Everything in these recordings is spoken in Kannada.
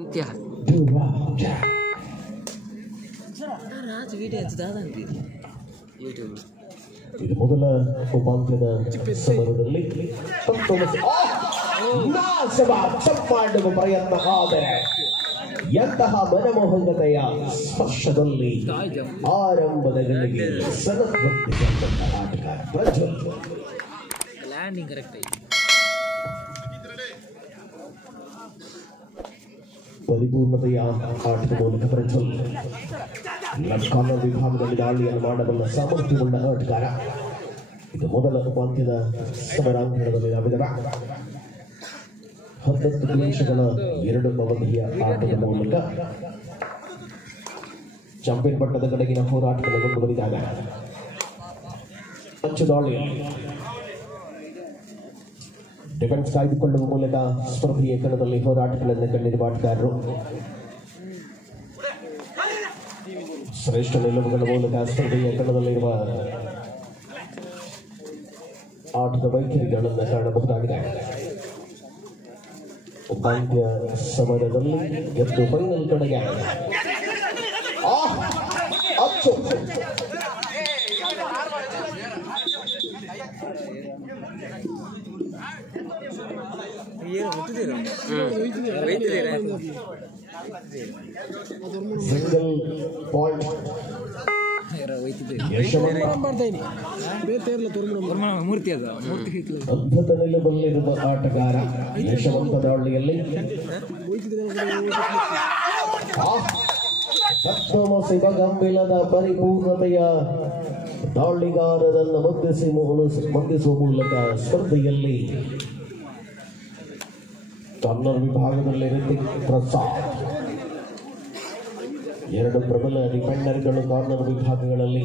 Untiah. YouTube. ಇದು ಮೊದಲ ಉಪಾಂತ್ಯದ ಸಮರದಲ್ಲಿ ಮಾಡುವ ಪ್ರಯತ್ನ ಆದರೆ ಎಂತಹ ಮನಮೋಹಕತೆಯ ಸ್ಪರ್ಶದಲ್ಲಿ ಆರಂಭದ ಗಳಿಗೆ ಆಟಗಾರ ಪ್ರಜ್ವಲ್ ಲ್ಯಾಂಡಿಂಗ್ ಕರೆಕ್ಟ್ ಪರಿಪೂರ್ಣತೆಯ ಆಟದ ಮೂಲಕ ಪ್ರಜ್ವಲ್ ಕಾರ್ನರ್ ವಿಭಾಗದಲ್ಲಿ ದಾಳಿಯನ್ನು ಮಾಡಬಲ್ಲ ಸಾಮರ್ಥ್ಯವುಳ್ಳ ಆಟಗಾರ. ಇದು ಮೊದಲ ಉಪಾಂತ್ಯದ ಸಮರಾಂಗಣದಲ್ಲಿ ನಾವಿದರ 19 ನಿಮಿಷಗಳ 2 ಅವಧಿಯ ಆಟದ ಮೂಲಕ ಚಾಂಪಿಯನ್ ಪಟ್ಟದ ಕಡೆಗಿನ ಹೋರಾಟದಲ್ಲಿ ಮುಂದುವರಿದಾಗ ದಾಳಿ ಡಿಫೆನ್ಸ್ ಕಾಯ್ದುಕೊಳ್ಳುವ ಮೂಲಕ ಸ್ಪರ್ಧೆಯ ಕಣದಲ್ಲಿ ಹೋರಾಟಗಳನ್ನು ಕಂಡಿರುವ ಆಟಗಾರರು ಶ್ರೇಷ್ಠ ನಿಲುವುಗಳ ಮೂಲಕ ಸ್ಪರ್ಧೆಯ ಕಣದಲ್ಲಿರುವ ಆಟದ ವೈಖರಿಗಳನ್ನು ಕಾಣಬಹುದಾಗಿದೆ. ಉಪಾಂತ್ಯ ಸಮರದಲ್ಲಿ ಎದ್ದು ಫೈನಲ್ ಕಡೆಗೆ ಸಿಂಗಲ್ ಪಾಯಿಂಟ್ ಅದ್ಭುತ ನಿಲುವಲ್ಲಿರುವ ಆಟಗಾರ ಯಶವಂತ ದಾಳಿಯಲ್ಲಿ ಗಂಭೀರದ ಪರಿಪೂರ್ಣತೆಯ ದಾಳಿಗಾರರನ್ನು ಮದ್ದಿಸುವ ಮೂಲಕ ಸ್ಪರ್ಧೆಯಲ್ಲಿ ಕಾರ್ನರ್ ವಿಭಾಗದಲ್ಲಿ ರಿತಿಕ್ ಪ್ರಸಾದ್ 2 ಪ್ರಬಲ ಡಿಫೆಂಡರ್ಗಳು ಕಾರ್ನರ್ ವಿಭಾಗಗಳಲ್ಲಿ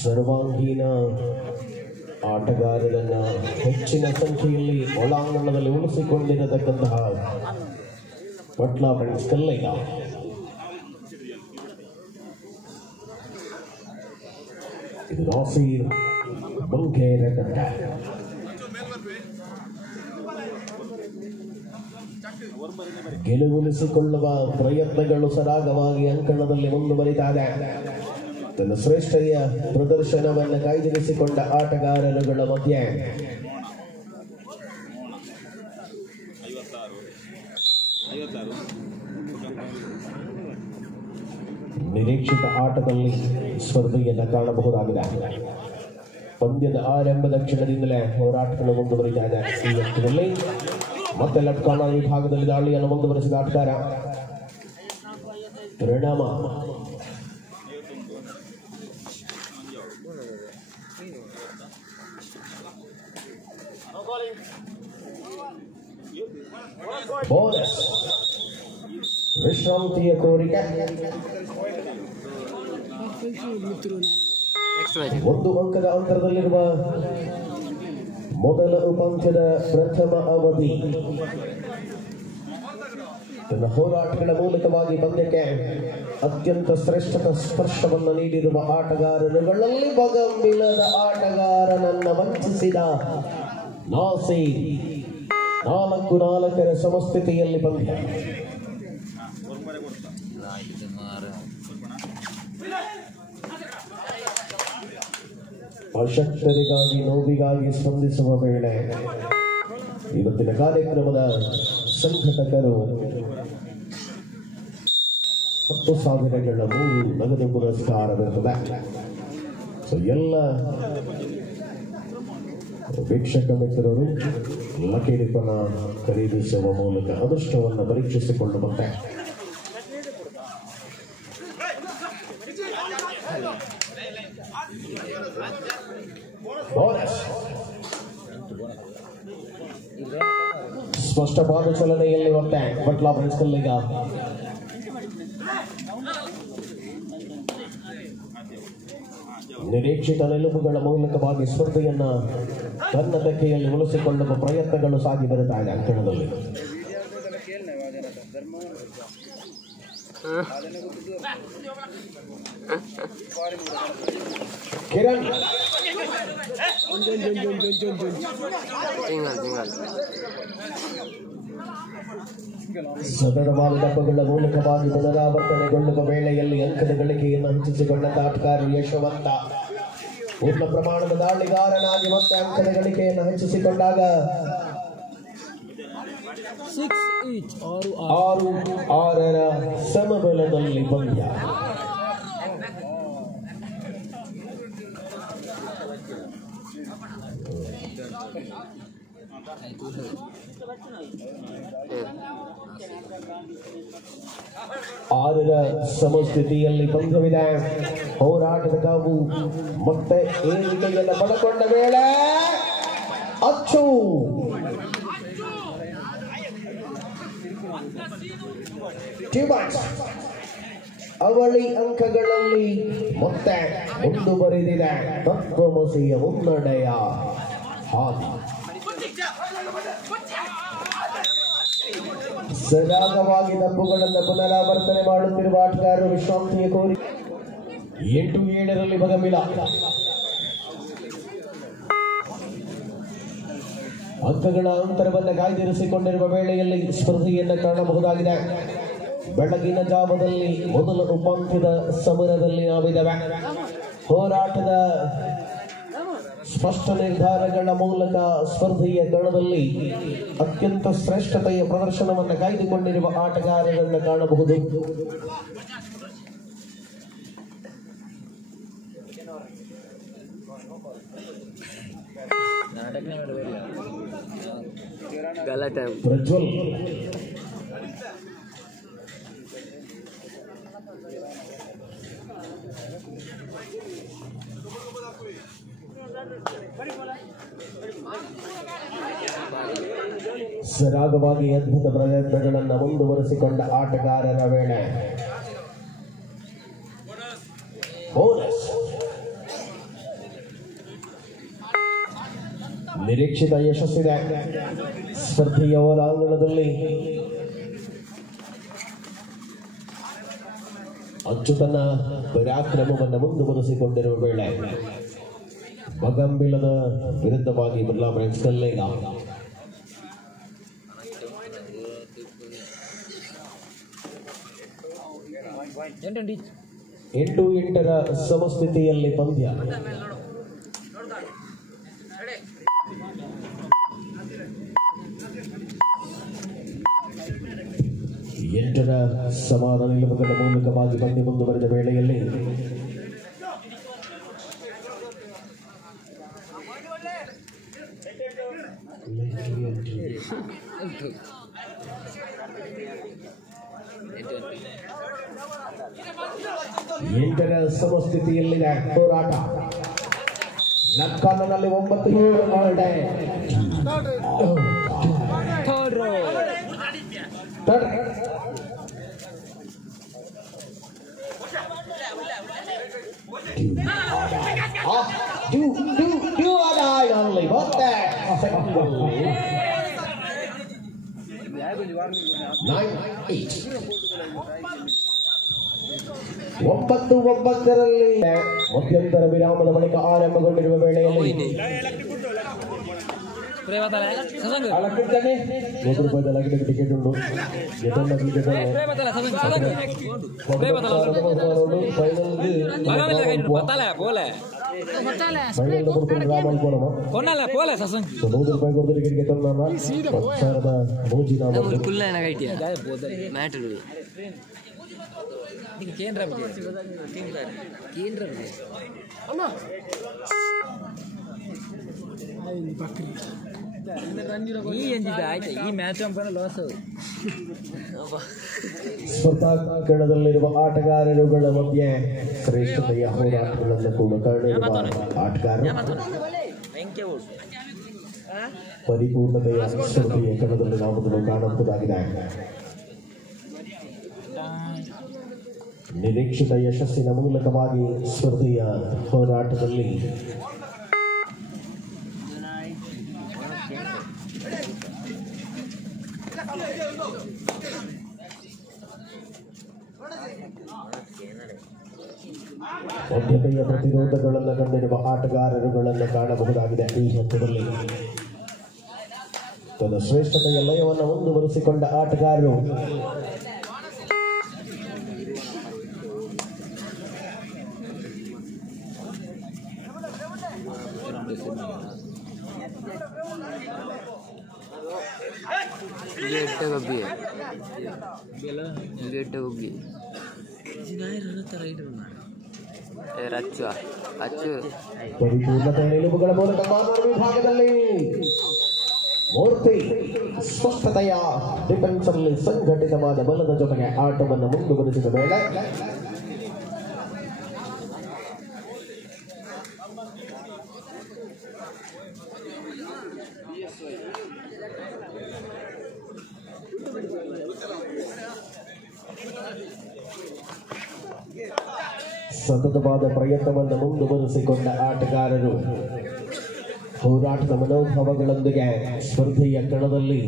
ಸರ್ವಾಂಗೀಣ ಆಟಗಾರರನ್ನ ಹೆಚ್ಚಿನ ಸಂಖ್ಯೆಯಲ್ಲಿ ಒಳಾಂಗಣದಲ್ಲಿ ಉಳಿಸಿಕೊಂಡಿರತಕ್ಕಂತಹ ಪಟ್ಲ ಫ್ರೆಂಡ್ಸ್ ಕಲ್ಲಯ್ಯ ಇದು ನಾಸೀರ್ ಬಂಕೇರಕಟ್ಟ ಗೆಲುವುಳಿಸಿಕೊಳ್ಳುವ ಪ್ರಯತ್ನಗಳು ಸರಾಗವಾಗಿ ಅಂಕಣದಲ್ಲಿ ಮುಂದುವರಿದಾಗ ತನ್ನ ಶ್ರೇಷ್ಠತೆಯ ಪ್ರದರ್ಶನವನ್ನು ಕಾಯ್ದಿರಿಸಿಕೊಂಡ ಆಟಗಾರರುಗಳ ಮಧ್ಯೆ ನಿರೀಕ್ಷಿತ ಆಟದಲ್ಲಿ ಸ್ಪರ್ಧೆಯನ್ನು ಕಾಣಬಹುದಾಗಿದೆ. ಪಂದ್ಯದ ಆರಂಭದ ಕ್ಷಣದಿಂದಲೇ ಹೋರಾಟಗಳು ಮುಂದುವರಿದಾಗ ಈ ಹಂತದಲ್ಲಿ ಮತ್ತೆ ಲೆಫ್ಟ್ ಕಾರ್ನರ್ ವಿಭಾಗದಲ್ಲಿ ದಾಳಿಯನ್ನು ಮುಂದುವರೆಸಿದ ಆಟಗಾರ ಪರಿಣಾಮ ಬೋನಸ್ ವಿಶ್ರಾಂತಿಯ ಕೋರಿಕೆ 1 ಅಂಕದ ಅಂತರದಲ್ಲಿರುವ ಮೊದಲ ಉಪಾಂತ್ಯದ ಪ್ರಥಮ ಅವಧಿ ತನ್ನ ಹೋರಾಟಗಳ ಮೂಲಕವಾಗಿ ಪಂದ್ಯಕ್ಕೆ ಅತ್ಯಂತ ಶ್ರೇಷ್ಠ ಸ್ಪರ್ಶವನ್ನು ನೀಡಿರುವ ಆಟಗಾರರುಗಳಲ್ಲಿ ಬಗಂಬಿಲ್ಲದ ಆಟಗಾರನನ್ನ ವಂಚಿಸಿದ ನಾಸೀರ್ 4-4 ಸಮಸ್ಥಿತಿಯಲ್ಲಿ ಪಂದ್ಯ. ಅಶಕ್ತರಿಗಾಗಿ ನೋವಿಗಾಗಿ ಸ್ಪಂದಿಸುವ ವೇಳೆ ಇವತ್ತಿನ ಕಾರ್ಯಕ್ರಮದ ಸಂಘಟಕರು 10,000ಗಳ 3 ನಗದು ಪುರಸ್ಕಾರವಿರುತ್ತದೆ. ಎಲ್ಲ ವೀಕ್ಷಕ ಮಿತ್ರರು ಲಕ್ಕಿ ಡಿಪ್ಪನ್ನು ಖರೀದಿಸುವ ಮೂಲಕ ಅದೃಷ್ಟವನ್ನು ಪರೀಕ್ಷಿಸಿಕೊಳ್ಳುವಂತೆ ಸ್ಪಷ್ಟ ಪಾದಚಲನೆಯಲ್ಲಿ ಮತ್ತೆ ಪಟ್ಲ ಫ್ರೆಂಡ್ಸ್ಕಲ್ಲೀಗ ನಿರೀಕ್ಷಿತ ನಿಲುವುಗಳ ಮೂಲಕವಾಗಿ ಸ್ಪರ್ಧೆಯನ್ನ ತನ್ನ ತೆಕ್ಕೆಯಲ್ಲಿ ಉಳಿಸಿಕೊಳ್ಳುವ ಪ್ರಯತ್ನಗಳು ಸಾಗಿ ಬರುತ್ತಾ ಇದೆ ಅಂಕಣದಲ್ಲಿ. Tinggal. ಸತತವಾದ ದಪ್ಪಗಳ ಮೂಲಕವಾಗಿ ಪುನರಾವರ್ತನೆಗೊಳ್ಳುವ ವೇಳೆಯಲ್ಲಿ ಅಂಕದ ಗಳಿಕೆಯನ್ನು ಹೆಚ್ಚಿಸಿಕೊಂಡ ಆಟಗಾರ ಯಶವಂತ ಪೂರ್ಣ ಪ್ರಮಾಣದ ದಾಳಿಗಾರನಾಗಿ ಮತ್ತೆ ಅಂಕದ ಗಳಿಕೆಯನ್ನು ಹೆಚ್ಚಿಸಿಕೊಂಡಾಗ 6-6ರ ಸಮಬಲದಲ್ಲಿ ಪಂದ್ಯ. ಆರರ ಸಮಸ್ಥಿತಿಯಲ್ಲಿ ಪಂದ್ಯವಿದೆ. ಹೋರಾಟದ ಕಾವು ಮತ್ತೆ ಏರಿಕೆಯನ್ನು ಪಡೆಕೊಂಡ ವೇಳೆ ಅಚ್ಚು ಅವಳಿ ಅಂಕಗಳಲ್ಲಿ ಮತ್ತೆ ಮುಂದುವರೆದಿದೆ ತತ್ವಮಸಿಯ ಮುನ್ನಡೆಯ ಹಾದಿ. ಸರಾಗವಾಗಿ ತಪ್ಪುಗಳನ್ನು ಪುನರಾವರ್ತನೆ ಮಾಡುತ್ತಿರುವ ಆಟಗಾರರು ವಿಶ್ರಾಂತಿಯ ಕೋರಿ 8-7ರಲ್ಲಿ ಬಗಮಿಲ. ಅಂಕಗಳ ಅಂತರವನ್ನು ಕಾಯ್ದಿರಿಸಿಕೊಂಡಿರುವ ವೇಳೆಯಲ್ಲಿ ಸ್ಪರ್ಧೆಯನ್ನು ಕಾಣಬಹುದಾಗಿದೆ. ಬೆಳಗಿನ ಜಾವದಲ್ಲಿ ಮೊದಲ ಉಪಾಂತ್ಯದ ಸಮರದಲ್ಲಿ ನಾವಿದ್ದೇವೆ. ಹೋರಾಟದ ಸ್ಪಷ್ಟ ನಿರ್ಧಾರಗಳ ಮೂಲಕ ಸ್ಪರ್ಧೆಯ ಕಣದಲ್ಲಿ ಅತ್ಯಂತ ಶ್ರೇಷ್ಠತೆಯ ಪ್ರದರ್ಶನವನ್ನು ಕಾಯ್ದುಕೊಂಡಿರುವ ಆಟಗಾರರನ್ನು ಕಾಣಬಹುದು. ಪ್ರಜ್ವಲ್ ಸರಾಗವಾಗಿ ಅದ್ಭುತ ಪ್ರಯತ್ನಗಳನ್ನು ಮುಂದುವರೆಸಿಕೊಂಡ ಆಟಗಾರರ ವೇಳೆ ಬೋನಸ್. ನಿರೀಕ್ಷಿತ ಯಶಸ್ಸಿದೆ. ಸ್ಪರ್ಧೆಯ ಒಳಾಂಗಣದಲ್ಲಿ ಅಚ್ಚುತನ ಪರಾಕ್ರಮವನ್ನು ಮುಂದುವರೆಸಿಕೊಂಡಿರುವ ವೇಳೆ ಬಗಂಬಿಲದ ವಿರುದ್ಧವಾಗಿ ಬಿರ್ಲಾ ಬ್ರೈನ್ಸ್ ಕಲ್ಲೇಗ 8-8ರ ಸಮಸ್ಥಿತಿಯಲ್ಲಿ ಪಂದ್ಯ. ಎಂಟರ ಸಮಾನ ನಿಲುವುಗಳ ಮೂಲಕವಾಗಿ ಪಂದ್ಯ ಮುಂದುವರೆದ ವೇಳೆಯಲ್ಲಿ ಎಂಟರ ಸಮಸ್ಥಿತಿಯಲ್ಲಿದೆ ಹೋರಾಟ. ನಕ್ಕಾನಲ್ಲಿ 9-7 ಮಾಡಿದೆ. ಒಂಬತ್ತರಲ್ಲಿ ಮಧ್ಯಂತರ ವಿರಾಮದ ಬಳಿಕ ಆರಂಭಗೊಂಡಿರುವ ವೇಳೆಯಲ್ಲಿ ಟಿಕೆಟ್ ಉಂಟು. ಸ್ಪರ್ಧಾ ಕಣದಲ್ಲಿರುವ ಆಟಗಾರರುಗಳ ಮಧ್ಯೆ ಶ್ರೇಷ್ಠತೆಯ ಹೋರಾಟಗಳನ್ನು ಕೂಡ ಕಾಣುವ ಆಟಗಾರ ಪರಿಪೂರ್ಣತೆಯ ಸ್ಪರ್ಧೆಯ ಕಣದಲ್ಲಿ ನಾವು ಕಾಣಬಹುದಾಗಿದೆ. ನಿರೀಕ್ಷಿತ ಯಶಸ್ಸಿನ ಮೂಲಕವಾಗಿ ಸ್ಪರ್ಧೆಯ ಹೋರಾಟದಲ್ಲಿ ಬದ್ಧತೆಯ ಪ್ರತಿರೋಧಗಳನ್ನು ಕಂಡಿರುವ ಆಟಗಾರರುಗಳನ್ನು ಕಾಣಬಹುದಾಗಿದೆ. ಈ ಹಂತದಲ್ಲಿ ತನ್ನ ಶ್ರೇಷ್ಠತೆಯ ಲಯವನ್ನು ಮುಂದುವರಿಸಿಕೊಂಡ ಆಟಗಾರರು ಪರಿಪೂರ್ಣತೆಯ ನಿಲುವುಗಳ ಮೂಲಕ ಕಾರ್ನರ್ ವಿಭಾಗದಲ್ಲಿ ಮೂರ್ತಿ ಸ್ಪಷ್ಟತೆಯ ಡಿಫೆನ್ಸ್ ಅಲ್ಲಿ ಸಂಘಟಿತವಾದ ಬಲದ ಜೊತೆಗೆ ಆಟವನ್ನು ಮುಂದುವರಿಸಿದ ವೇಳೆ ಸತತವಾದ ಪ್ರಯತ್ನವನ್ನು ಮುಂದುವರಿಸಿಕೊಂಡ ಆಟಗಾರರು ಹೋರಾಟದ ಮನೋಭಾವಗಳೊಂದಿಗೆ ಸ್ಪರ್ಧೆಯ ಕಣದಲ್ಲಿ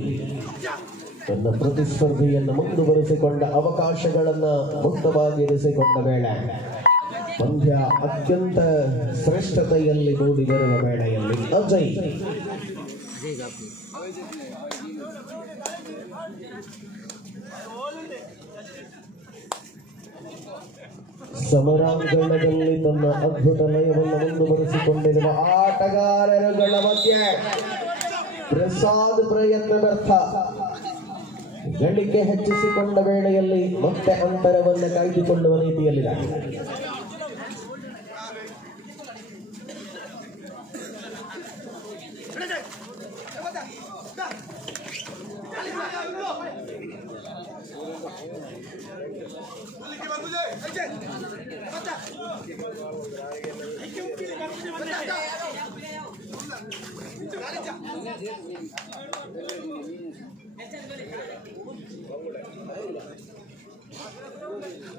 ತನ್ನ ಪ್ರತಿಸ್ಪರ್ಧೆಯನ್ನು ಮುಂದುವರಿಸಿಕೊಂಡ ಅವಕಾಶಗಳನ್ನು ಮುಕ್ತವಾಗಿರಿಸಿಕೊಂಡ ವೇಳೆ ಪಂದ್ಯ ಅತ್ಯಂತ ಶ್ರೇಷ್ಠತೆಯಲ್ಲಿ ಮೂಡಿ ಬರುವ ವೇಳೆಯಲ್ಲಿ ಅಜಯ್ ಸಮರಾಂಗಣದಲ್ಲಿ ತನ್ನ ಅದ್ಭುತ ಲಯವನ್ನು ಮುಂದುವರಿಸಿಕೊಂಡಿರುವ ಆಟಗಾರರುಗಳ ಮಧ್ಯೆ ಪ್ರಸಾದ್ ಪ್ರಯತ್ನ ವ್ಯರ್ಥ. ಗಳಿಕೆ ಹೆಚ್ಚಿಸಿಕೊಂಡ ವೇಳೆಯಲ್ಲಿ ಮತ್ತೆ ಅಂತರವನ್ನು ಕಾಯ್ದುಕೊಳ್ಳುವ ರೀತಿಯಲ್ಲಿದೆ.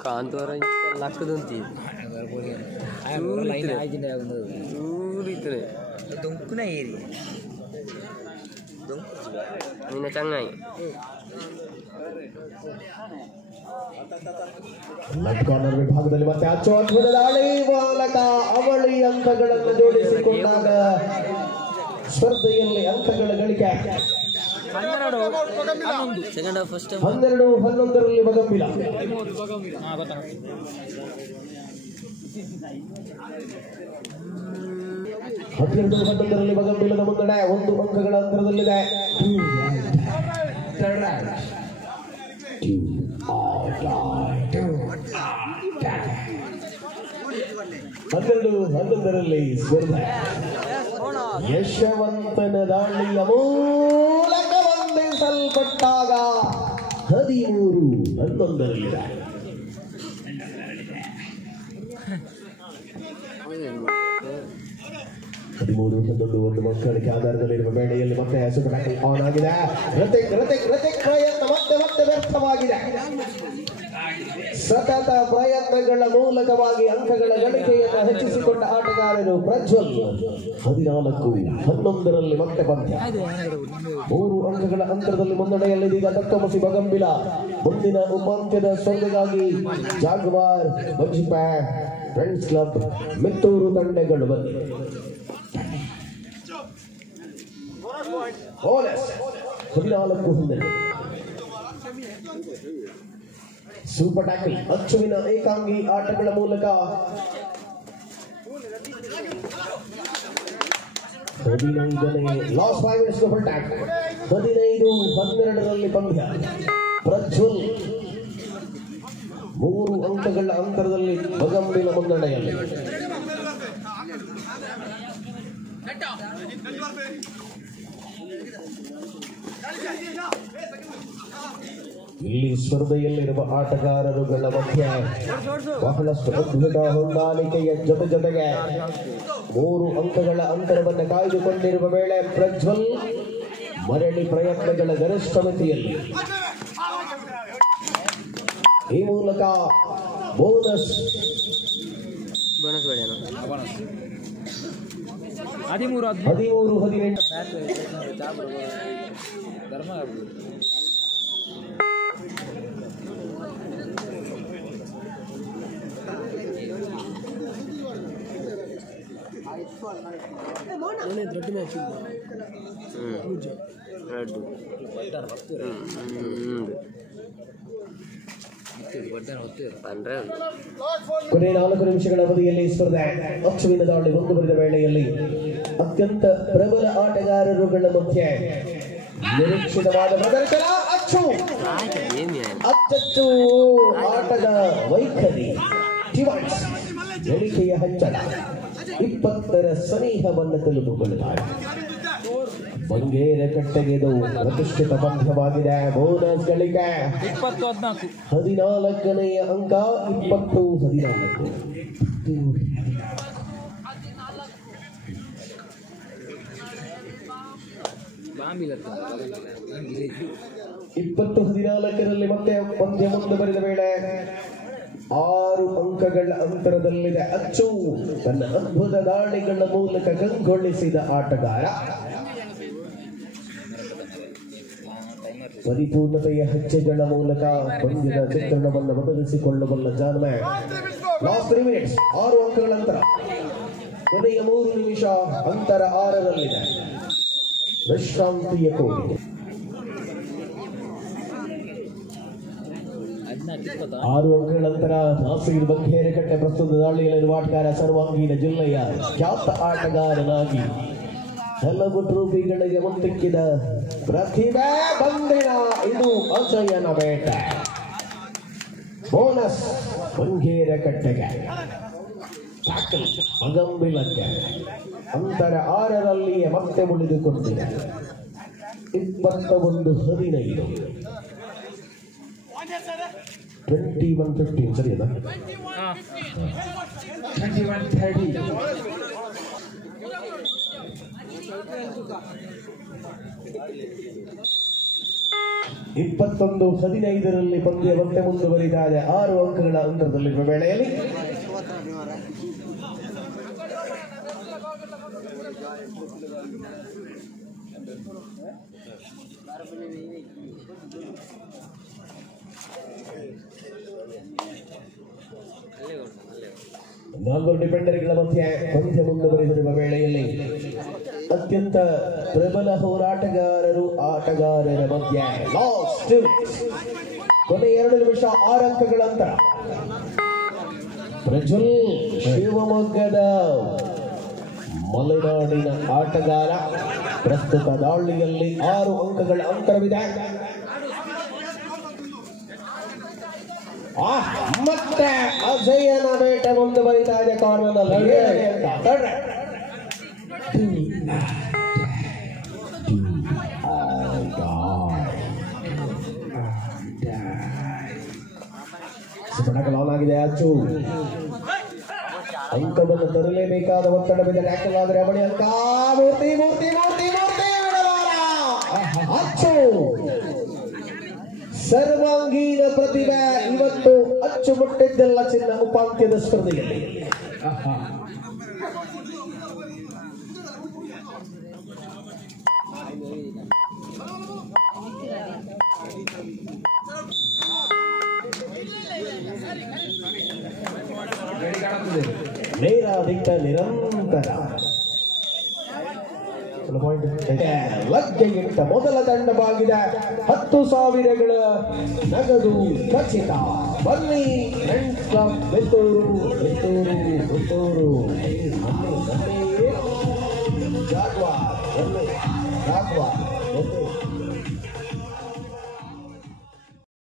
ಕಾಂತವರ ಲಕ್ಕದಂತಿ ನಿನ್ನ ಚಂಗಾಯಿ ಲೆಫ್ಟ್ ಕಾರ್ನರ್ ವಿಭಾಗದಲ್ಲಿ ಮತ್ತೆ ಅಚ್ಚುಕಟ್ಟಾದ ದಾಳಿ ಮೂಲಕ ಅವಳಿ ಅಂಕಗಳನ್ನು ಜೋಡಿಸಿಕೊಂಡಾಗ ಸ್ಪರ್ಧೆಯಲ್ಲಿ ಅಂಕಗಳ ಗಳಿಕೆ 12-11ರಲ್ಲಿ ಬಗಂಬಿಲ. 12-11ರಲ್ಲಿ ಬಗಂಬಿಲದ ಮುನ್ನಡೆ 1 ಅಂಕಗಳ ಅಂತರದಲ್ಲಿದೆ. 12-11ರಲ್ಲಿ ಸ್ಪರ್ಧೆ ಯಶವಂತನ ದಾಳಿಯ ಮೂಲಕ ಬಂಧಿಸಲ್ಪಟ್ಟಾಗ 13-11ರಲ್ಲಿದೆ. 13-11 ಒಂದು ಮಕ್ಕಳಿಗೆ ಆಧಾರದಲ್ಲಿರುವ ವೇಳೆಯಲ್ಲಿ ಮತ್ತೆ ಸೂಪರ್ ಟ್ಯಾಕಲ್ ಆನ್ ಆಗಿದೆ. ಋತಿಕ್ ಪ್ರಯತ್ನ ಮತ್ತೆ ವ್ಯರ್ಥವಾಗಿದೆ. ಸತತ ಪ್ರಯತ್ನಗಳ ಮೂಲಕವಾಗಿ ಅಂಕಗಳ ಗಳಿಕೆಯನ್ನು ಹೆಚ್ಚಿಸಿಕೊಂಡ ಆಟಗಾರರು ಪ್ರಜ್ವಲ್ 14-11ರಲ್ಲಿ ಮತ್ತೆ ಪಂದ್ಯ 3 ಅಂಕಗಳ ಅಂತರದಲ್ಲಿ ಮುನ್ನಡೆಯಲ್ಲಿದೀಗ ತಕ್ಕಮಸಿ ಬಗಂಬಿಲ. ಮುಂದಿನ ಉಪಾಂತ್ಯದ ಸ್ಪರ್ಧೆಗಾಗಿ ಜಾಗ್ವಾರ್, ಬಜ್ಪಾ, ಫ್ರೆಂಡ್ಸ್ ಕ್ಲಬ್, ಮಿತ್ತೂರು ತಂಡಗಳು ಬಂದಿವೆ. 14-11 ಸೂಪರ್ ಟ್ಯಾಕಲ್ ಅಚ್ಚುವಿನ ಏಕಾಂಗಿ ಆಟಗಳ ಮೂಲಕ 15ನೇ ಲಾಸ್ 5 ಮಿನಿಟ್ಸ್ ಸೂಪರ್ ಟ್ಯಾಕಲ್ 15-12ರಲ್ಲಿ ಪಂದ್ಯ. ಪ್ರಜ್ವಲ್ 3 ಅಂಕಗಳ ಅಂತರದಲ್ಲಿ ಬಗಂಬಿನ ಮುನ್ನಡೆಯಲ್ಲಿ. ಇಲ್ಲಿ ಸ್ಪರ್ಧೆಯಲ್ಲಿರುವ ಆಟಗಾರರುಗಳ ಮಧ್ಯೆ ಬಹಳಷ್ಟು ಅದ್ಭುತ ಹೊಂದಾಣಿಕೆಯ ಜೊತೆಗೆ 3 ಅಂಕಗಳ ಅಂತರವನ್ನು ಕಾಯ್ದುಕೊಂಡಿರುವ ವೇಳೆ ಪ್ರಜ್ವಲ್ ಮರಳಿ ಪ್ರಯತ್ನಗಳ ಗರಿಷ್ಠ ಮಿತಿಯಲ್ಲಿ ಈ ಮೂಲಕ ಬೋನಸ್ 13-18 ದೊಡ್ಡ ಮ್ಯಾಚ್ ರೆಡ್ ಬಡ್ಡಾರ ಬರ್ತೀರ ಬಡ್ಡಾರ ಹೊತ್ತೀರ ಅಂದ್ರೆ ಕೊನೆ 4 ನಿಮಿಷಗಳ ಅವಧಿಯಲ್ಲಿ ಸ್ಪರ್ಧೆ ಅಚ್ಚುವಿನ ದಾಳಿ ಮುಂದುವರಿದ ವೇಳೆಯಲ್ಲಿ ಅತ್ಯಂತ ಪ್ರಬಲ ಆಟಗಾರರುಗಳ ಮಧ್ಯೆ ನಿರೀಕ್ಷಿತವಾದ ಪ್ರದರ್ಶನ. ಅಚ್ಚು ಆಟದ ವೈಖರಿ ಡಿವೈಸ್ ಎಣಿಕೆಯ ಹಂಚಳ 20ರ ಸನಿಹವನ್ನು ತಲುಪುಕೊಳ್ಳುತ್ತಾರೆ. ಬಂಗೇರಕಟ್ಟೆಗೆದು ಪ್ರತಿಷ್ಠಿತ ಪಂದ್ಯವಾಗಿದೆ. ಬೋನಸ್ ಗಳಿಕೆ 14ನೇ ಅಂಕ 20-14. 20-14ರಲ್ಲಿ ಮತ್ತೆ ಪಂದ್ಯ ಮುಂದುವರಿದ ವೇಳೆ 6 ಅಂಕಗಳ ಅಂತರದಲ್ಲಿದೆ. ಅಚ್ಚು ತನ್ನ ಅದ್ಭುತ ದಾಳಿಗಳ ಮೂಲಕ ಕಂಗೊಳಿಸಿದ ಆಟಗಾರ. ಪರಿಪೂರ್ಣತೆಯ ಹೆಜ್ಜೆಗಳ ಮೂಲಕ ಪಂದ್ಯದ ಚಿತ್ರಣವನ್ನು ಬದಲಿಸಿಕೊಳ್ಳಬಲ್ಲ ಜಾನ್ಮ್ಯಾನ್. ಲಾಸ್ಟ್ 3 ಮಿನಿಟ್ಸ್ 6 ಅಂಕಗಳ ಅಂತರ. ಕೊನೆಯ 3 ನಿಮಿಷ ಅಂತರ 6ರಲ್ಲಿದೆ. ವಿಶ್ರಾಂತಿಯ ಕೋಡಿ 6 ಅಂಕಗಳ ನಂತರ ನಾಸೀರ್ ಬಂಗೇರಕಟ್ಟೆ ಪ್ರಸ್ತುತ ದಾಳಿಯಲ್ಲಿರುವ ಆಟಗಾರ ಸರ್ವಾಂಗೀಣ ಜಿಲ್ಲೆಯ ಖ್ಯಾತ ಆಟಗಾರನಾಗಿ ಹಲವು ಟ್ರೋಫಿಗಳಿಗೆ ಮುತ್ತಿಕ್ಕಿದ ಪ್ರತಿಭೆ ಬಂದಿನ ಇದು ಅಜಯನ ಬೇಟ. ಬೋನಸ್ ಬಂಗೇರಕಟ್ಟೆಗೆ ಟ್ಯಾಕಲ್ ಅಗಂಬಿಲಕ್ಕೆ ಅಂತರ 6ರಲ್ಲಿಯೇ ಮತ್ತೆ ಉಳಿದುಕೊಂಡಿದೆ. 21-15 21-15 ಸರಿಯಲ್ಲ 21-30. 21-15ರಲ್ಲಿ ಪಂದ್ಯ ಮತ್ತೆ ಮುಂದುವರಿದ 6 ಅಂಕಗಳ ಅಂತರದಲ್ಲಿರುವ ವೇಳೆಯಲ್ಲಿ ನಾಲ್ವರು ಡಿಫೆಂಡರ್ಗಳ ಮಧ್ಯೆ ಪಂದ್ಯ ಮುಂದುವರಿದಿರುವ ವೇಳೆಯಲ್ಲಿ ಅತ್ಯಂತ ಪ್ರಬಲ ಆಟಗಾರರ ಮಧ್ಯೆ ಲಾಸ್ಟ್ ಕೊನೆ 2 ನಿಮಿಷ 6 ಅಂಕಗಳ ಅಂತರ. ಪ್ರಜ್ವಲ್ ಶಿವಮೊಗ್ಗದ ಮಲೆನಾಡಿನ ಆಟಗಾರ ಪ್ರಸ್ತುತ ದಾಳಿಯಲ್ಲಿ 6 ಅಂಕಗಳ ಅಂತರವಿದೆ. ಮತ್ತೆ ಅಜಯನ ಬೇಟ ಮುಂದುವರಿತಾ ಇದೆ. ಕಾರ್ನರ್ನಲ್ಲಿ ಲಾನ್ ಆಗಿದೆ. ಅಚ್ಚು ಅಂಕವನ್ನು ತರಲೇಬೇಕಾದ ಒತ್ತಡವಿದೆ. ಟ್ಯಾಕಲ್ ಆದರೆ ಅವಳಿ ಅಂಕ. ಮೂರ್ತಿ ಅಚ್ಚು ಸರ್ವಾಂಗೀಣ ಪ್ರತಿಭೆ ಇವತ್ತು ಅಚ್ಚುಮುಟ್ಟಿದ್ದೆಲ್ಲ ಚಿನ್ನ ಉಪಾಂತ್ಯದ ಸ್ಪರ್ಧೆಯಲ್ಲಿ. ನೇರ ದಿಟ್ಟ ನಿರಂತರ ಲಗ್ಗೆ ಇಟ್ಟ ಮೊದಲ ತಂಡವಾಗಿದೆ. 10,000ಗಳ ನಗದು ಖಚಿತ. ಬನ್ನಿ ಫ್ರೆಂಡ್ಸ್ ಕ್ಲಬ್ ಬೆತ್ತೂರು ಜಾಗ್ವಾರ್